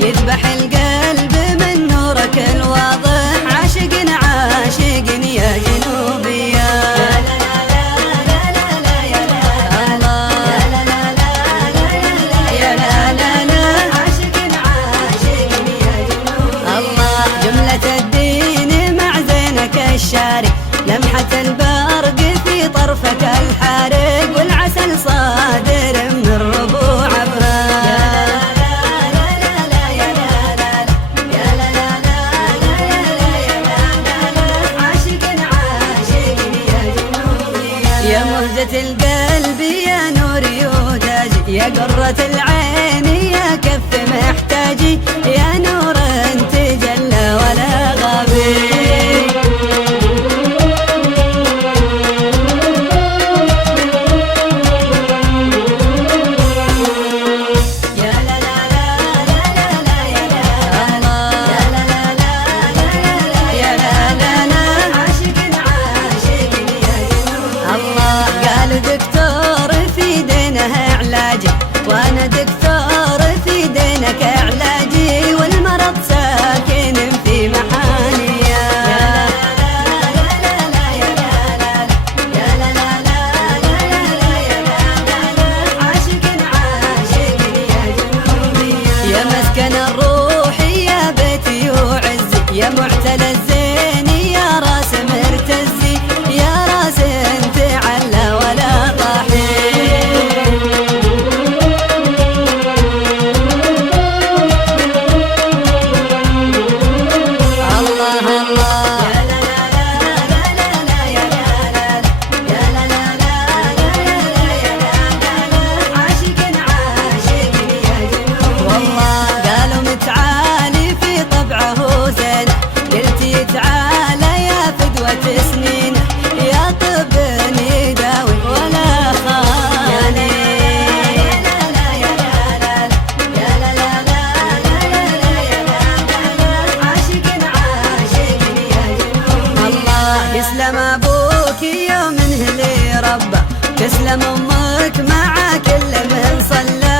يذبح القلب من نورك الواضح، عاشق عاشق يا جنوبي يا الله. جملة الدين مع زينك الشارق، لمحة البرق في طرفك الحارق، والعسل صادر من ربوع القلب يا نوري وتاجي، يا قرة العين يا كف محتاجي، يا نور تجلى ولا غابي. دكتور في دينه علاجي، وانا دكتور في دينك علاجي، والمرض ساكن في محاني يا عاشق عاشق يا جنوبي يا مسكن الروح يا بيتي وعزي، يا معتلى الزين يا راس مرتزي، يا راس انت على ولا سنين يا طب يداوي ولا خاني. عاشق عاشق يا جنوبي الله. يسلم ابوك يوم اللي ربى، تسلم امك مع كل من صلى،